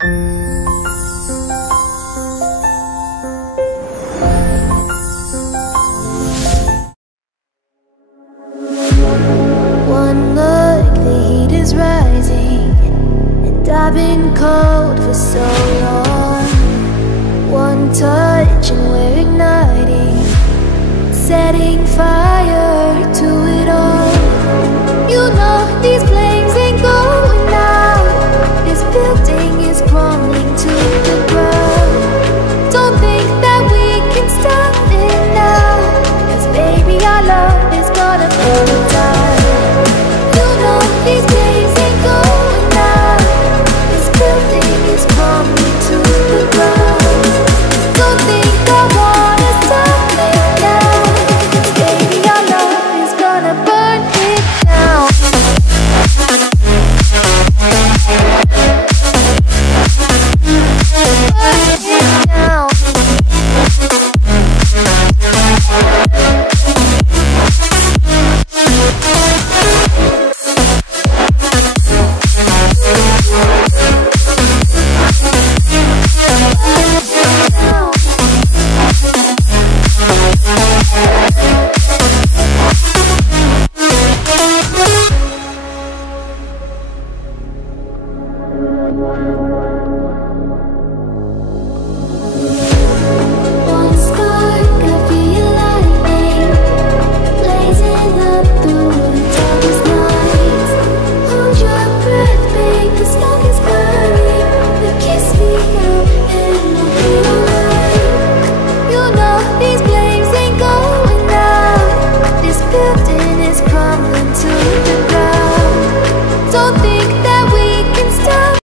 One look, the heat is rising, and I've been cold for so long. One touch and we're igniting, setting fire to it all. You know these flames ain't going out. This building is crumbling to the ground. Don't think that we can stop it now, 'cause baby our love is gonna burn down. You know these flames ain't going out. This building is crumbling to the ground. Don't think I wanna stop it now, 'cause baby our love is gonna burn it down. Burn it down.